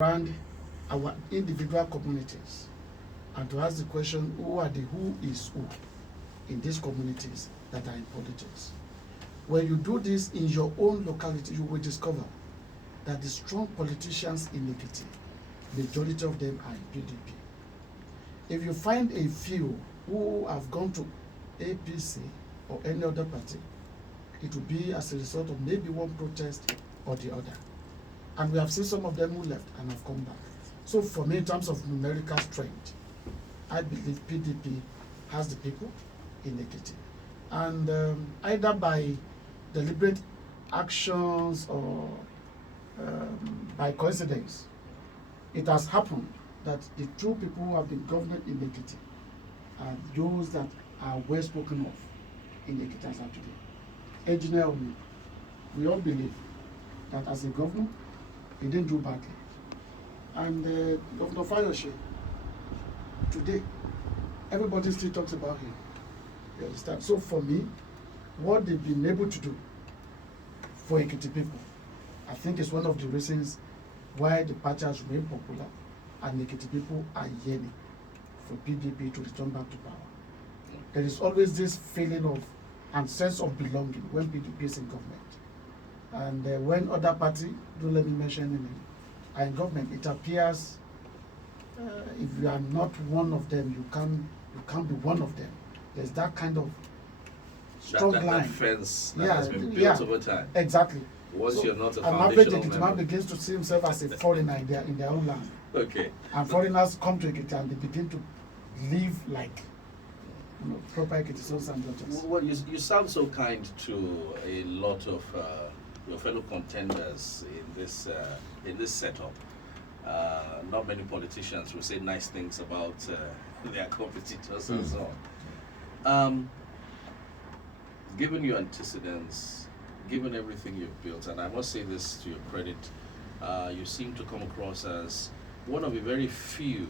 around our individual communities and to ask the question, who is who in these communities that are in politics. When you do this in your own locality, you will discover that the strong politicians in Ekiti, majority of them are in PDP. If you find a few who have gone to APC or any other party, it will be as a result of maybe one protest or the other. And we have seen some of them who left and have come back. So for me, in terms of numerical strength, I believe PDP has the people in Ekiti. And either by deliberate actions or by coincidence, it has happened that the two people who have been governor in Ekiti are those that are well spoken of in Ekiti as of today. Engineer Oni, we all believe that as a governor, he didn't do badly. And Governor Fayose, today, everybody still talks about him. You understand? So for me, what they've been able to do for Ekiti people, I think is one of the reasons why the party has remained popular and Ekiti people are yearning for PDP to return back to power. There is always this feeling of and sense of belonging when PDP is in government. And when other parties, don't let me mention any name, are in government, it appears if you are not one of them, you can't be one of them. There's that kind of strong line. That fence that has been built over time. Exactly. Once so you're not a an average foundational Ekiti man member. begins to see himself as a foreigner in their own land. Okay. And foreigners come to Ekiti and they begin to live like proper Ekiti sons and daughters. Well, you sound so kind to a lot of your fellow contenders in this setup. Not many politicians will say nice things about their competitors and so on. Given your antecedents, given everything you've built, and I must say this to your credit, you seem to come across as one of a very few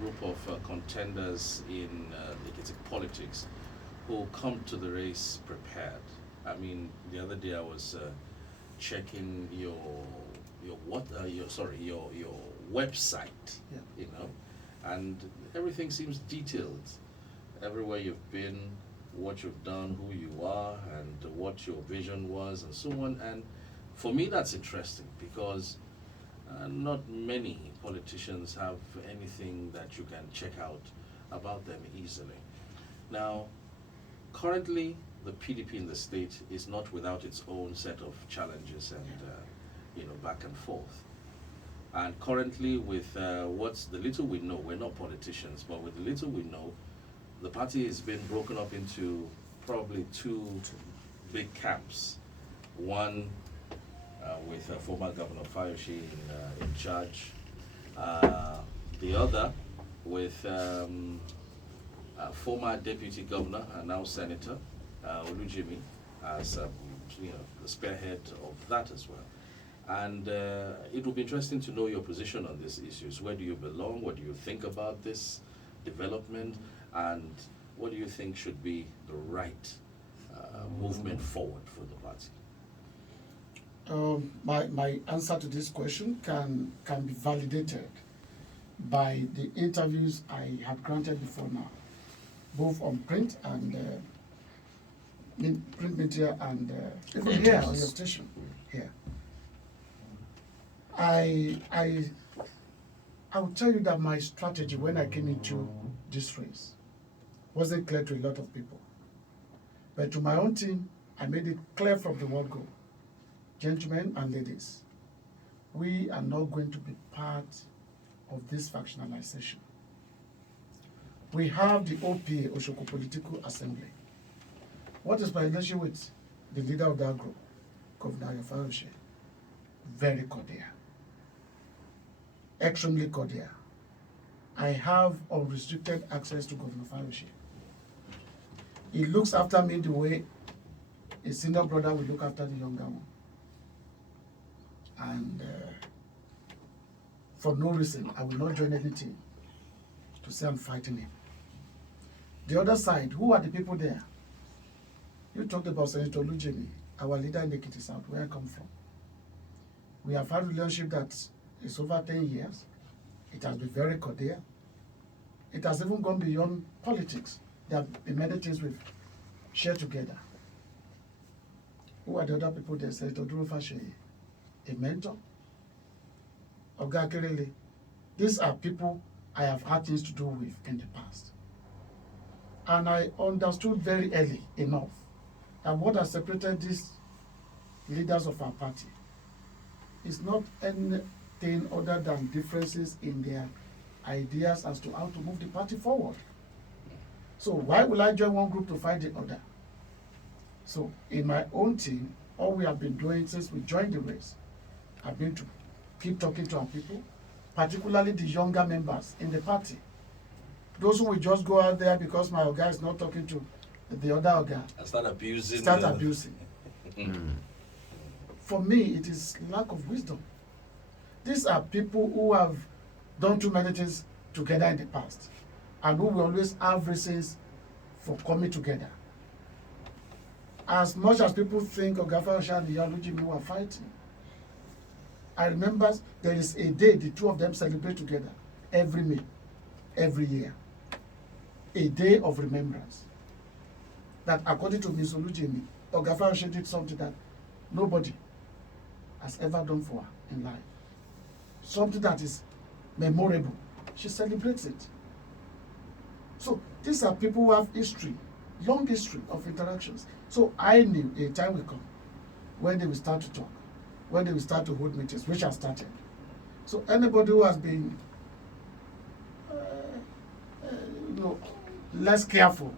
group of contenders in Ekiti politics who come to the race prepared. I mean, the other day I was checking your website, Yeah. and everything seems detailed. Everywhere you've been, what you've done, who you are, and what your vision was, and so on. And for me, that's interesting because not many politicians have anything that you can check out about them easily. Now, currently, the PDP in the state is not without its own set of challenges and back and forth. And currently, with what's the little we know, we're not politicians, but with the little we know, the party has been broken up into probably two big camps. One with former Governor Fayose in charge. The other with former Deputy Governor and now Senator Olujimi as the spearhead of that as well. And it will be interesting to know your position on these issues. Where do you belong? What do you think about this development? And what do you think should be the right movement forward for the party? My answer to this question can be validated by the interviews I have granted before now, both on print and print media and even here on your station here. I will tell you that my strategy when I came into this race wasn't clear to a lot of people. But to my own team, I made it clear from the word go. Gentlemen and ladies, we are not going to be part of this factionalization. We have the OPA, Oshoko Political Assembly. What is my relationship with the leader of that group, Governor Fayose? Very cordial. Extremely cordial. I have unrestricted access to Governor Fayose. He looks after me the way a senior brother will look after the younger one. And for no reason, I will not join anything to say I'm fighting him. The other side, who are the people there? You talked about Senator Olujimi, our leader in Ekiti South, where I come from. We have had a relationship that It's over 10 years. It has been very cordial. It has even gone beyond politics. There have been many things we've shared together. Who are the other people they said? Odundun Fashaye, a mentor. Oga Akerele. These are people I have had things to do with in the past. And I understood very early enough that what has separated these leaders of our party is not anything other than differences in their ideas as to how to move the party forward. So why will I join one group to fight the other? So in my own team, all we have been doing since we joined the race have been to keep talking to our people, particularly the younger members in the party. Those who will just go out there because my Oga is not talking to the other Oga. And start abusing. Start abusing. For me, it is lack of wisdom. These are people who have done too many things together in the past and who will always have reasons for coming together. As much as people think Ogafa Osha and Iyaloji were fighting, I remember there is a day the two of them celebrate together every May, every year. A day of remembrance. That according to Ms. Olujemi, Ogafa Osha did something that nobody has ever done for her in life. Something that is memorable. She celebrates it. So these are people who have history, long history of interactions. So I knew a time will come when they will start to talk, when they will start to hold meetings, which has started. So anybody who has been less careful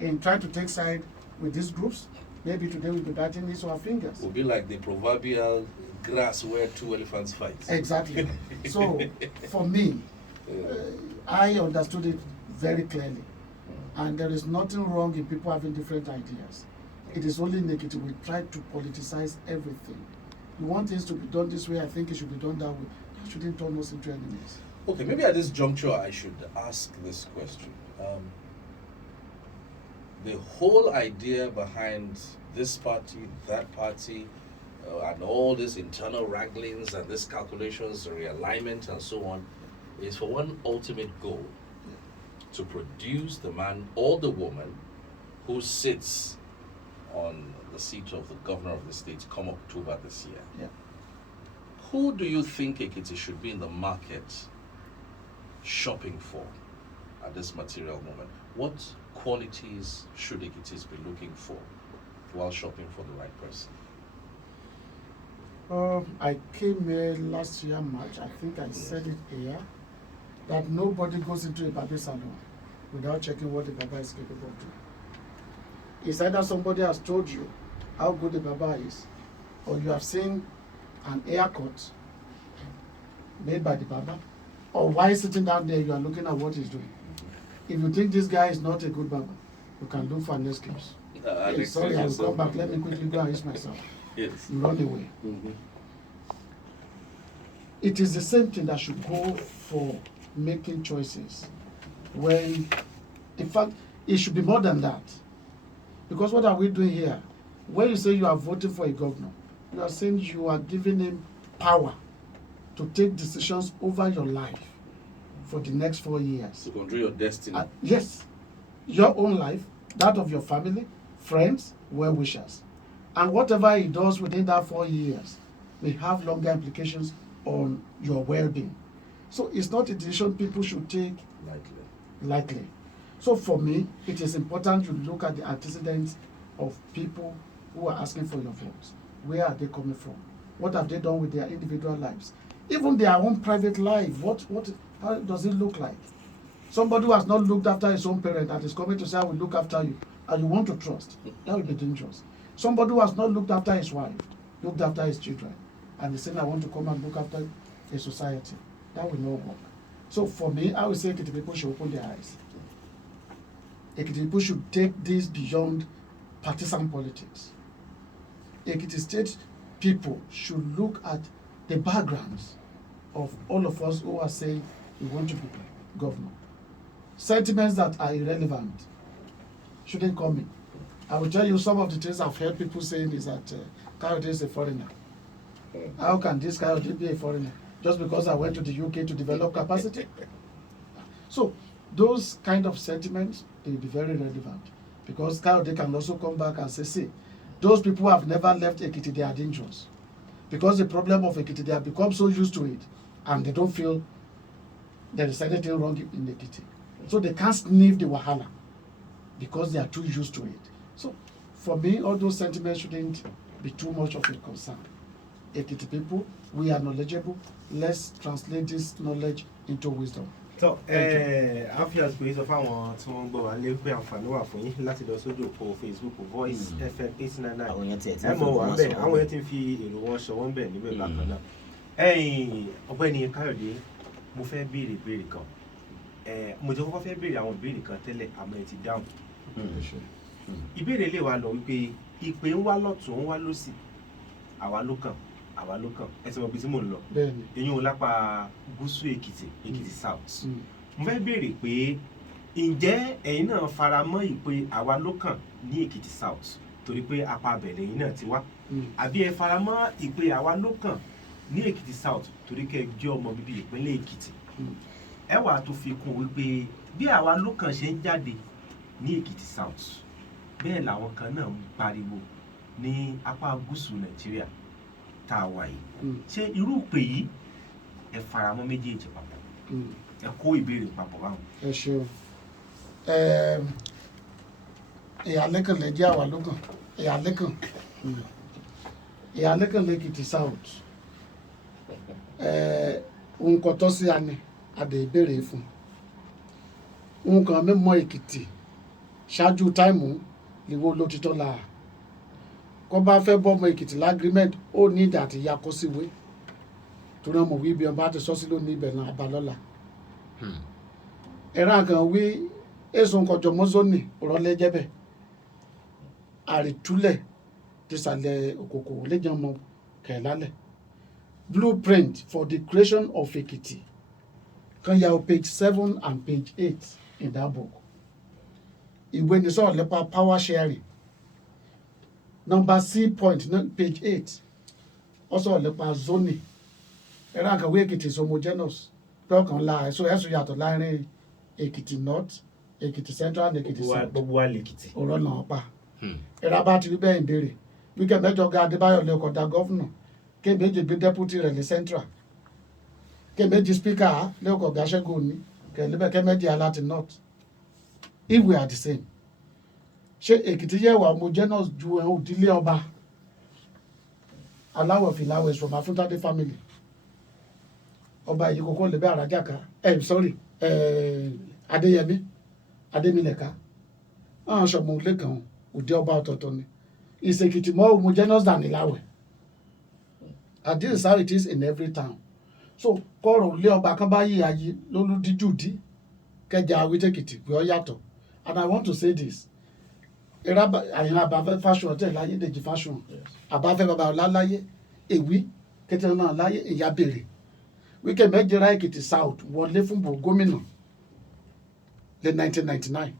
in trying to take side with these groups, maybe today we'll be biting his or her fingers. Will be like the proverbial grass where two elephants fight. Exactly. So for me, I understood it very clearly. And there is nothing wrong in people having different ideas. It is only negative. We try to politicize everything. You want things to be done this way, I think it should be done that way. That shouldn't turn us into enemies. Okay, maybe at this juncture I should ask this question. The whole idea behind this party, that party, and all these internal wranglings and these calculations, realignment and so on, is for one ultimate goal: to produce the man or the woman who sits on the seat of the governor of the state come October this year. Yeah. Who do you think Ekiti should be in the market shopping for at this material moment? What qualities should Ekitis be looking for while shopping for the right person? I came here last year, March. I think I said it here, that nobody goes into a barber salon without checking what the barber is capable of doing. It's either somebody has told you how good the barber is, or you have seen an haircut made by the barber, or while sitting down there, you are looking at what he's doing. If you think this guy is not a good barber, you can look for an excuse. Hey, sorry, I'll come back. Let me quickly go and use myself. Yes. You run away. It is the same thing that should go for making choices. When, in fact, it should be more than that. Because what are we doing here? When you say you are voting for a governor, you are saying you are giving him power to take decisions over your life for the next 4 years. To control your destiny. Yes. Your own life, that of your family, friends, well-wishers. And whatever he does within that 4 years may have longer implications on your well-being. So it's not a decision people should take lightly. So for me, it is important you look at the antecedents of people who are asking for your votes. Where are they coming from? What have they done with their individual lives? Even their own private life, how does it look like? Somebody who has not looked after his own parent and is coming to say, I will look after you, and you want to trust, that will be dangerous. Somebody who has not looked after his wife, looked after his children, and is saying, I want to come and look after a society, that will not work. So for me, I would say Ekiti people should open their eyes. Ekiti people should take this beyond partisan politics. Ekiti State people should look at the backgrounds of all of us who are saying we want to be governor. Sentiments that are irrelevant shouldn't come in. I will tell you some of the things I've heard people saying is that Kayode is a foreigner. How can this Kayode be a foreigner? just because I went to the UK to develop capacity. So those kind of sentiments, they will be very relevant, because Kayode can also come back and say, see, those people who have never left Ekiti, they are dangerous. Because the problem of Ekiti, they have become so used to it, and they don't feel there is anything wrong in Ekiti. So they can't sniff the wahala, because they are too used to it. So for me, all those sentiments shouldn't be too much of a concern. Ekiti people, we are knowledgeable. Let's translate this knowledge into wisdom. So, àfihàn pé sọ fáwọn tí wọ́n ń gbọ́ wá lé pé àǹfààní wà fún yín láti lọ sójú òpó Facebook Voice FM 899. Ẹ mọ̀ wá bẹ́ẹ̀, àwọn yẹn ti fi èrò wọn ṣọwọ́ ń bẹ̀ níbẹ̀ bákan náà. Ọ̀gbẹ́ni Kayode, mo fẹ́ béèrè ìbéèrè kan. Mo ti kọ́kọ́ fẹ́ béèrè àwọn ìbéèrè kan tẹ́lẹ̀, àmọ́ ẹ ti dáhùn. Ìbéèrè lè wá lọ wípé ìpè ń wá lọ́tún ń wá lósì, àwa ló kàn. Ẹ ti mọ̀ bí tí mò ń lọ. Eyín o lápá gúúsù Èkìtì South. Mo fẹ́ béèrè pé ǹjẹ́ ẹ̀yin náà fara mọ́ ìpè àwa ló kàn ní Èkìtì South torí pé apá abẹ̀lẹ̀ yín náà ti wá, àbí ẹ fara mọ́ ìpè àwa ló kàn ní Èkìtì South torí kẹ́ ẹ jẹ́ ọmọ bíbí ìpínlẹ̀ Èkìtì? Ẹ wàá tó fi kún wípé bí àwa ló kàn ṣe ń jáde ní Èkìtì South, bẹ́ẹ̀ làwọn kan náà ń pariwo ní apá gúúsù Nàìjíríà tá a wà yìí. Ṣé irú ìpè yìí ẹ faramọ́ méjèèjì papọ̀? Ẹ kó ìbéèrè papọ̀ báwọn. Ẹ ṣeun. Ìyàlẹ́kàn lè jẹ́ àwa lókàn. Ìyàlẹ́kàn lèkìtì South. Ohun kan tọ́ sí ani adè ìbéèrè fún. Ohun kan mímọ́ Èkìtì ṣáájú táìmù ìwo ló ti tọ́ la. Kọ́ bá fẹ́ bọ́ ọmọ Èkìtì lágrímẹ̀t, ó ní ìdà àti ìyá kó síwé. Torí ọmọ wí bí ọba ti sọ sí ló ní ibẹ̀ náà abalọ́la. Ẹ̀rọ kan wí èso nkọjọ mọ́sọ́nì rọlẹ́ jẹ́bẹ̀. Àrètúlẹ̀ ti sàlẹ̀ òkòkò lẹ́jọ́ ọmọ kẹ̀lálẹ̀. Blueprint for the creation of Ekiti. Kan yà ó page 7 and page 8 in that book. Ìwé ní sọ̀rọ̀ lẹ́pa power sharing. Number C point, page 8. Also lẹ́pa zoning. Ẹ̀rọ àkàwé Èkìtì is homogeneous. Pẹ́ọ̀kan la ẹ̀sọ́ yàtọ̀ láàrin Èkìtì North, Èkìtì Central and Èkìtì South. Gbogbo wa lèkìtì. Ọ̀rọ̀ náà pa. Ẹ̀rọ abá ti rí bẹ́ẹ̀ ìbéèrè. Wíkẹ̀ mẹ́jọ ga Adébáyọ̀ lé ọkọ̀ da gọ́fúnà. Kéméjì gbé deputy rẹ̀ ní Central. Kéméjì speaker lé ọkọ̀ ga Ṣẹ́gun Òní. Kéméjì aláti North. If we are the same. Ṣé Èkìtì yẹ wà homogeneous ju òdílé ọba aláwọ̀ fìlàwẹ̀ from Afúntádé family? Ọba èyí kókó lè bẹ́ Àràjàká, Adéyẹmí, Adémilẹ̀ká. Àwọn ṣọmọ ilé kan òde ọba ọ̀tọ̀ọ̀tọ̀ ni. Is Èkìtì more homogeneous than Ìlàwẹ̀? And this is how it is in every town. So kọ́rọ̀ ilé ọba kan bá yí ayé lólúdíjùdí kẹjà Awítèkìtì pé ọ yàtọ̀. And I want to say this. Àyàn àbáfẹ́ fashion ọ̀tẹ̀ láyé Dèjì fashion. Àbáfẹ́ bàbá ọ̀la láyé èwí kẹtẹ náà láyé ìyá bèrè. Wíkẹ̀ mẹ́jẹ̀rá Èkìtì South wọlé fún bò gómìnà lé 1999.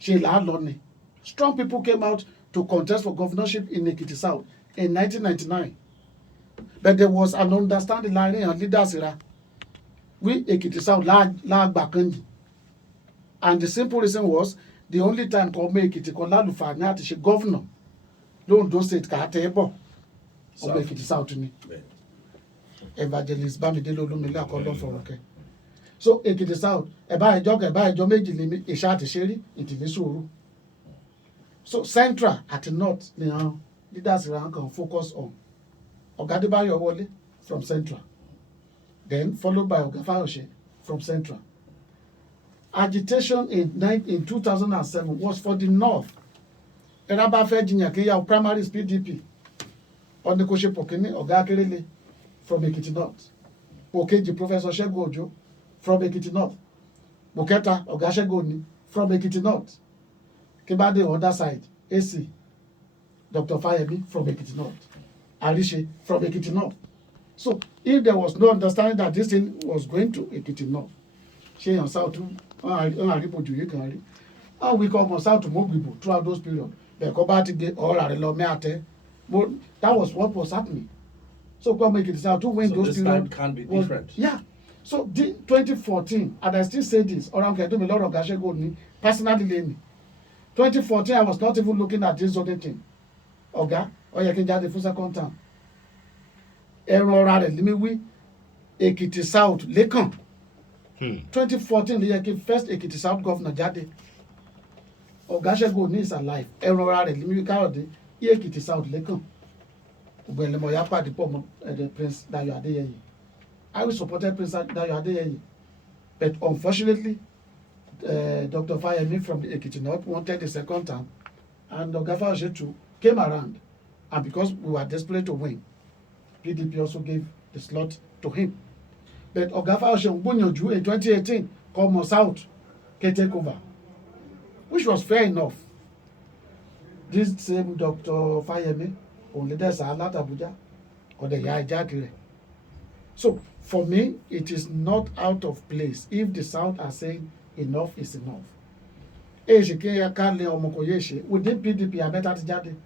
Ṣé là á lọ ni? Strong people came out to contest for governorship in Ekiti South in 1999. But there was an understanding láàrin àwọn leaders ra. We Ekiti South láàgbà kan yìí. And the simple reason was the only time kò mọ Èkìtì kan lálùfààní àti ṣe governor l'Ondo State kà á tẹ́ ẹ bọ̀ ọmọ Èkìtì South ni. Evangelist Bámidélé Olúmilé àkọlọ́ fọ̀rọ̀ kẹ́. So Ekiti South ẹ̀bá ìjọ méjì ní ìṣá àti ṣeré ìdílé sòrò. So Central àti North ni àwọn leaders ra kan focus on. Ọ̀gá Adébáyọ̀ wọlé from Central, then followed by Ọ̀gá Fáyọ̀ṣe from Central. Agitation in 2007 was for the North. Ẹ̀rọ bá fẹ́ jiyàn kéyàwó primaries PDP. Ọ̀nì kò ṣe pòkínní Ọ̀gá Akérèlé from Ekiti North. Pòkejì Professor Ṣẹ́gun Òjó from Ekiti North. Pòkẹta Ọ̀gá Ṣẹ́gun Òní from Ekiti North. Kíbádé other side AC Dr. Fáyẹmí from Ekiti North. Àríṣe from Ekiti North. So if there was no understanding that this thing was going to Ekiti North, ṣé yàn South àríbòjò yìí kan rí. And we come on South to Mogbibo throughout those periods. Bẹ̀ẹ̀kọ́ bá ti dé ọ̀rọ̀ rẹ̀ lọ mẹ́àtẹ́. That was what was happening. So come make it South to win So those this time can't be different. Yeah. So 2014, and I still say this, or I'm going to do a lot of Gashego me personally. 2014, I was not even looking at this other thing. Oga, or you can just the second time. Error let me we Ekiti South Lekan. 2014, the first Ekiti South governor Jade. Ogashego is alive. Error let me Kayode Ekiti South Lekan. When the Moyapa the Prince Dayo Adeyeye. I will support Prince Dayo Adeyeye. But unfortunately, Dr. Fayemi from the Ekiti North wanted the second term, and Ogafa Oshetu came around, and because we were desperate to win, PDP also gave the slot to him. But Ogafa Oshetu in 2018 come South, can take over, which was fair enough. This same Dr. Fayemi, only there's a lot of Abuja, or the Yajagire. So for me, it is not out of place if the South are saying enough is enough. Within PDP, I better jáde.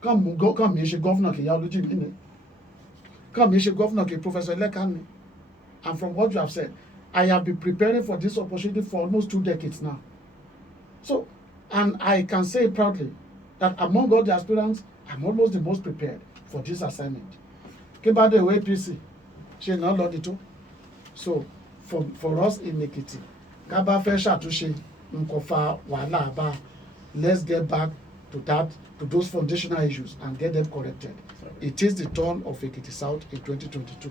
Come governor ki Yaoluji mi. Come governor ki Professor Lekani. And from what you have said, I have been preparing for this opportunity for almost 2 decades now. So, and I can say proudly that among all the aspirants, I'm almost the most prepared for this assignment. Kebade APC, she not Lord it. So, for us in Ekiti, Kaba fẹ́ ṣàtúnṣe nǹkan fa wàhálà bá. Let's get back to those foundational issues and get them corrected. It is the turn of Ekiti South in 2022.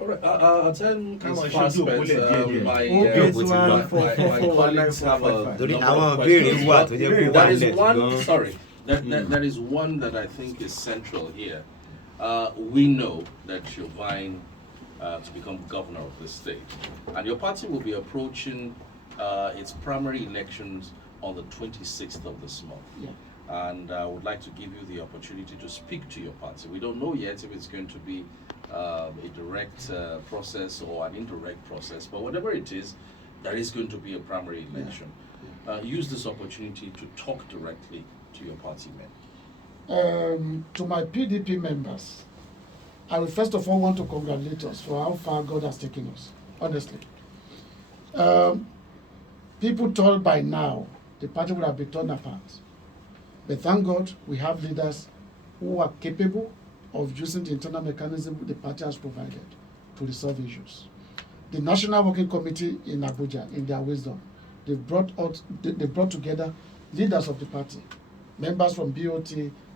All right, our time is fast spent. My colleagues have a number of questions. There is one that I think is central here. We know that you're vying to become governor of the state, and your party will be approaching its primary elections on the 26th of this month. Yeah. And I would like to give you the opportunity to speak to your party. We don't know yet if it's going to be a direct process or an indirect process, but whatever it is, there is going to be a primary election. Use this opportunity to talk directly to your party men. To my PDP members, I will first of all want to congratulate us for how far God has taken us, honestly. People thought by now the party would have been torn apart. But thank God we have leaders who are capable of using the internal mechanism the party has provided to resolve issues. The National Working Committee in Abuja, in their wisdom, they brought together leaders of the party, members from BOT,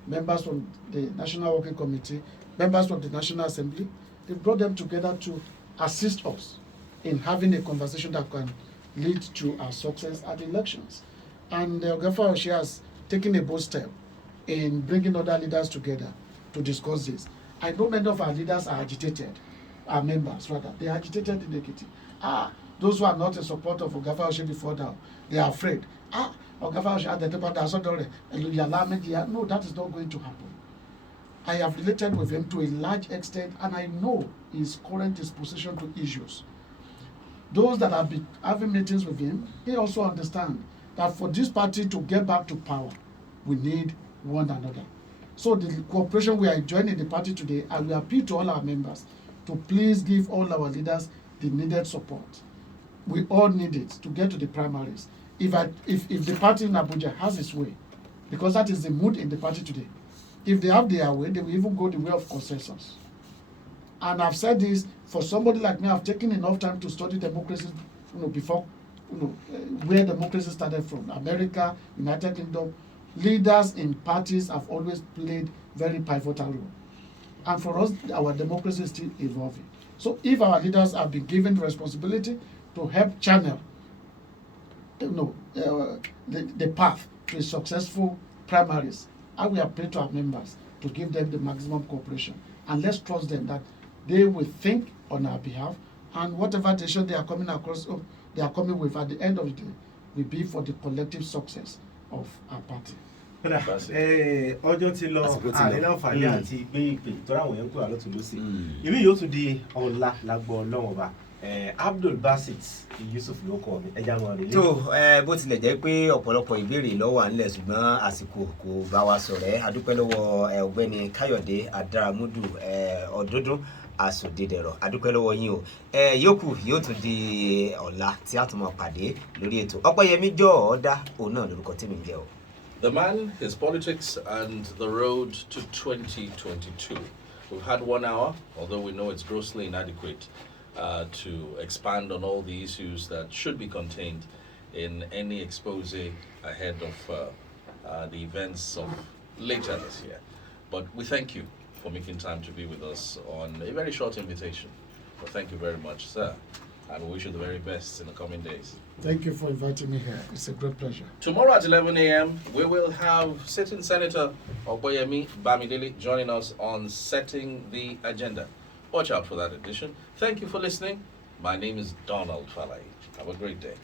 members from the National Working Committee, members from the National Assembly. They brought them together to assist us in having a conversation that can lead to our success at the elections. And Ogafa Oshe has taken a bold step in bringing other leaders together to discuss this. I know many of our leaders are agitated, our members rather, they are agitated in Ekiti. Those who are not in support of Ogafa Oshe before now, they are afraid. Ogafa Oshe at the top no, that is not going to happen. I have related with him to a large extent, and I know his current disposition to issues. Those that have been having meetings with him, they also understand that for this party to get back to power, we need one another. So the cooperation we are enjoying in the party today, I will appeal to all our members to please give all our leaders the needed support. We all need it to get to the primaries. If the party in Abuja has its way, because that is the mood in the party today, if they have their way, they will even go the way of consensus. And I've said this, for somebody like me, I've taken enough time to study democracy, before, where democracy started from. America, United Kingdom, leaders in parties have always played very pivotal role. And for us, our democracy is still evolving. So if our leaders have been given the responsibility to help channel the path to a successful primaries, I will appeal to our members to give them the maximum cooperation. And let's trust them that they will think on our behalf, and whatever decision they are coming with at the end of the day will be for the collective success of our party. Ọjọ́ ti lọ àìláǹfààní àti gbé ìpè tọ́ra àwọn èèyàn kúrò àlọ́tún lọ́sẹ̀. Èmi yóò tún di ọ̀la lágbó Ọlọ́run ọba Abdul Basit Yusuf ló kọ mi ẹja mọ rẹ. tó bó tilẹ̀ jẹ́ pé ọ̀pọ̀lọpọ̀ ìbéèrè ló wà nílẹ̀ ṣùgbọ́n àsìkò kò bá wa sọ̀rẹ́ adúpẹ́ lọ́wọ́ ọ̀gbẹ́ni Kayode Adaramodu Odundun Asòdedẹ̀rọ̀ adúpẹ́ lọ́wọ́ yín o yòókù yóò tún di ọ̀la tí a tún máa pàdé lórí ètò Ọpẹ́yẹmí jọ̀ọ́ ọ̀dá òun náà lórúkọ tí mi ń jẹ́ o. The man, his politics, and the road to 2022. We've had 1 hour, although we know it's grossly inadequate to expand on all the issues that should be contained in any expose ahead of the events of later this year. But we thank you for making time to be with us on a very short invitation. Well, thank you very much, sir, and we wish you the very best in the coming days. Thank you for inviting me here. It's a great pleasure. Tomorrow at 11 a.m., we will have sitting Senator Okoyemi Bamidele joining us on Setting the Agenda. Watch out for that edition. Thank you for listening. My name is Donald Falai. Have a great day.